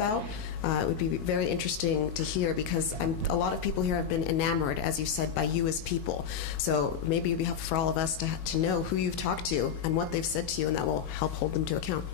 about. It would be very interesting to hear, because a lot of people here have been enamored, as you said, by you as people. So maybe it would be helpful for all of us to know who you've talked to and what they've said to you, and that will help hold them to account.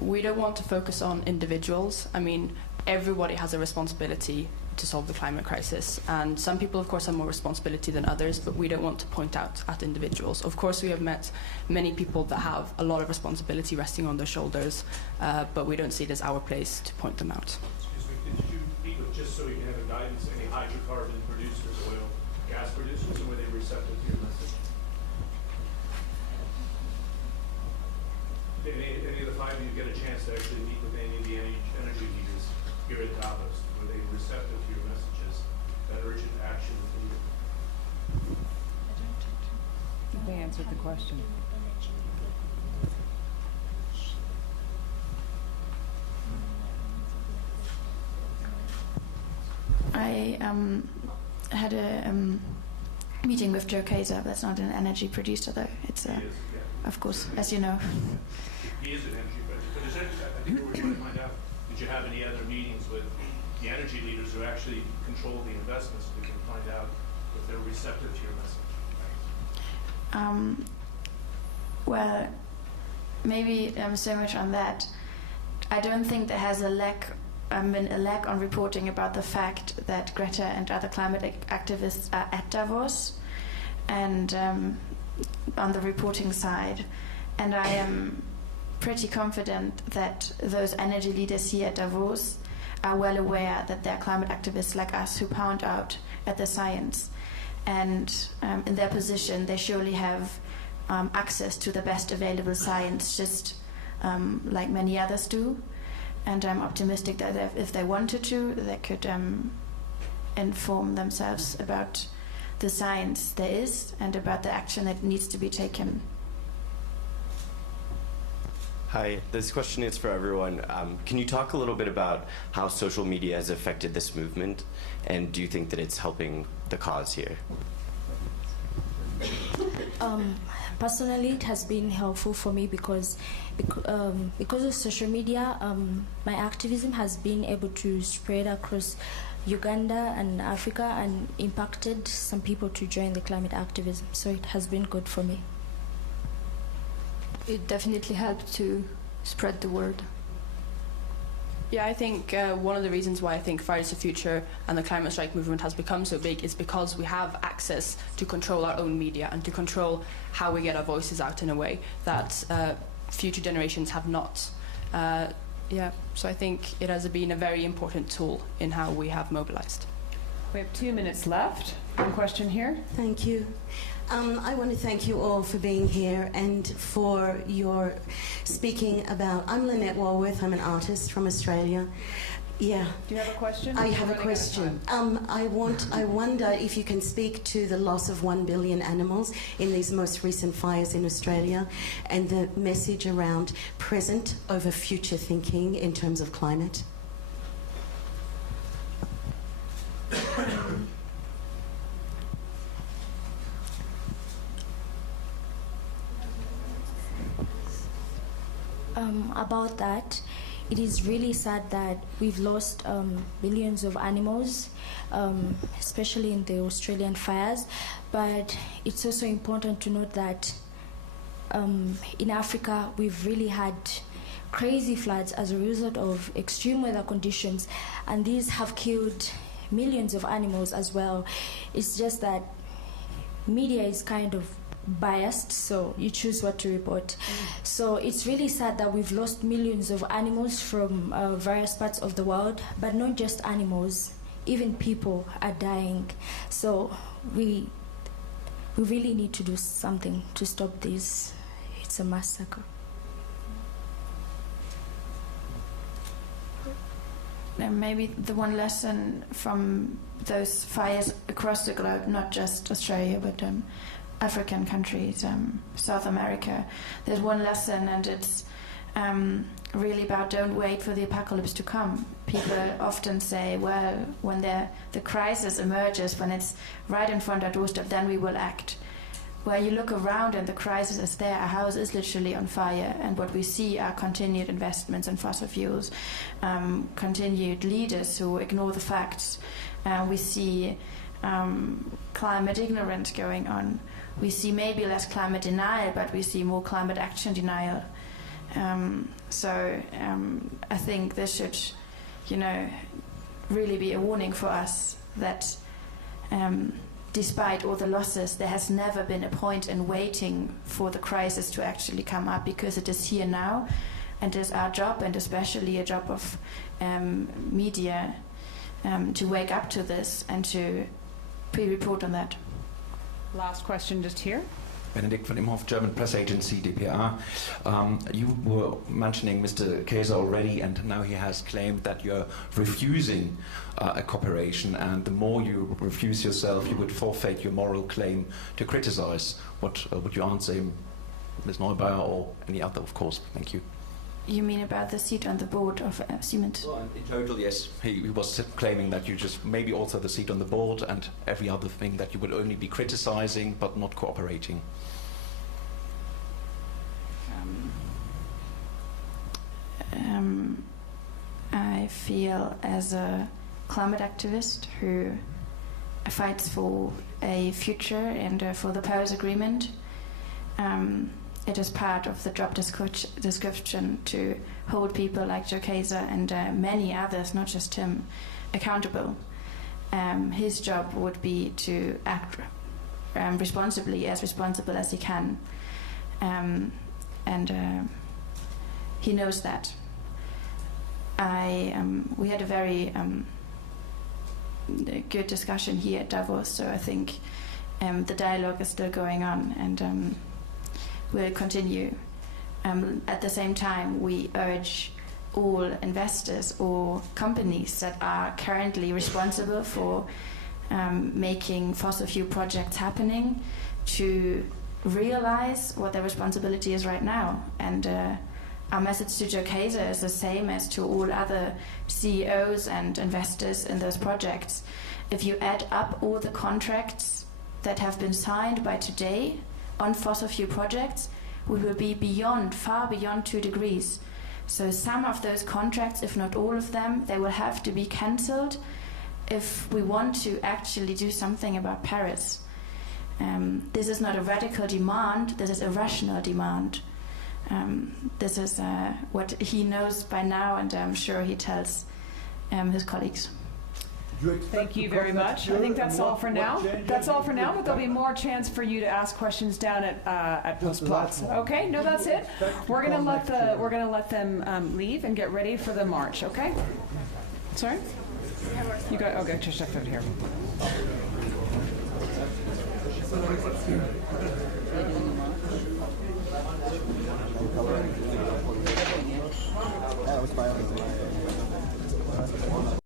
We don't want to focus on individuals. I mean, everybody has a responsibility to solve the climate crisis, and some people, of course, have more responsibility than others, but we don't want to point out at individuals. Of course, we have met many people that have a lot of responsibility resting on their shoulders, but we don't see it as our place to point them out. Excuse me, did you meet with, just so we can have a guidance, any hydrocarbon producers, oil, gas producers, and were they receptive to your message? Did any of the five of you get a chance to actually meet with any of the energy leaders here at Davos? Were they receptive to your messages, that urgent action is needed? I think they answered the question. I had a meeting with Joe Kaiser. That's not an energy producer, though. It's of course, as you know. He is an energy producer. But is there, I think we're trying to find out, did you have any other meetings with the energy leaders who actually control the investments, so we can find out if they're receptive to your message? Well, maybe so much on that. I don't think there has been a lack on reporting about the fact that Greta and other climate activists are at Davos, and on the reporting side. And I am pretty confident that those energy leaders here at Davos are well aware that there are climate activists like us who pound out at the science. And in their position, they surely have access to the best available science, just like many others do. And I'm optimistic that if they wanted to, they could inform themselves about the science there is and about the action that needs to be taken. Hi, this question is for everyone. Can you talk a little bit about how social media has affected this movement, and do you think that it's helping the cause here? Personally, it has been helpful for me because of social media, my activism has been able to spread across Uganda and Africa and impacted some people to join the climate activism. So it has been good for me. It definitely helped to spread the word. Yeah, I think one of the reasons why I think Fridays for Future and the climate strike movement has become so big is because we have access to control our own media and to control how we get our voices out in a way that future generations have not. So I think it has been a very important tool in how we have mobilized. We have 2 minutes left. One question here. Thank you. I want to thank you all for being here and for your speaking about... I'm Lynette Walworth. I'm an artist from Australia. Yeah. Do you have a question? I have a question. I wonder if you can speak to the loss of 1 billion animals in these most recent fires in Australia and the message around present over future thinking in terms of climate. About that, it is really sad that we've lost billions of animals, especially in the Australian fires. But it's also important to note that in Africa, we've really had crazy floods as a result of extreme weather conditions, and these have killed millions of animals as well. It's just that media is kind of biased, so you choose what to report. So it's really sad that we've lost millions of animals from various parts of the world, but not just animals, even people are dying. So we really need to do something to stop this. It's a massacre. And maybe the one lesson from those fires across the globe, not just Australia, but African countries, South America, there's one lesson, and it's really about don't wait for the apocalypse to come. People often say, well, when the crisis emerges, when it's right in front of our doorstep, then we will act. where you look around and the crisis is there. Our house is literally on fire, and what we see are continued investments in fossil fuels, continued leaders who ignore the facts. We see climate ignorance going on. We see maybe less climate denial, but we see more climate action denial. I think this should, really be a warning for us that despite all the losses, there has never been a point in waiting for the crisis to actually come up, because it is here now, and it is our job, and especially a job of media, to wake up to this and to pre-report on that. Last question just here. Benedikt von Imhoff, German press agency, DPA. You were mentioning Mr. Kaiser already, and now he has claimed that you're refusing a cooperation, and the more you refuse yourself, you would forfeit your moral claim to criticize. What would you answer him, Ms. Neubauer, or any other, of course? Thank you. You mean about the seat on the board of Siemens? Well, in total, yes. He was claiming that you just maybe also the seat on the board and every other thing, that you would only be criticizing but not cooperating. I feel as a climate activist who fights for a future and for the Paris Agreement, it is part of the job description to hold people like Joe Kaiser and many others, not just him, accountable. His job would be to act responsibly, as responsible as he can. He knows that. We had a very good discussion here at Davos, so I think the dialogue is still going on, and will continue. At the same time, we urge all investors or companies that are currently responsible for making fossil fuel projects happening to realize what their responsibility is right now. And our message to Joe Kaiser is the same as to all other CEOs and investors in those projects. If you add up all the contracts that have been signed by today on fossil fuel projects, we will be far beyond 2 degrees. So some of those contracts, if not all of them, they will have to be cancelled if we want to actually do something about Paris. This is not a radical demand, this is a rational demand. This is what he knows by now, and I'm sure he tells his colleagues. Thank you very much. I think that's all for now. That's all for now, but there'll be more chance for you to ask questions down at Postplatz. Okay, no, that's it. We're gonna let them leave and get ready for the march. Okay. Sorry. You got okay. Just check that here.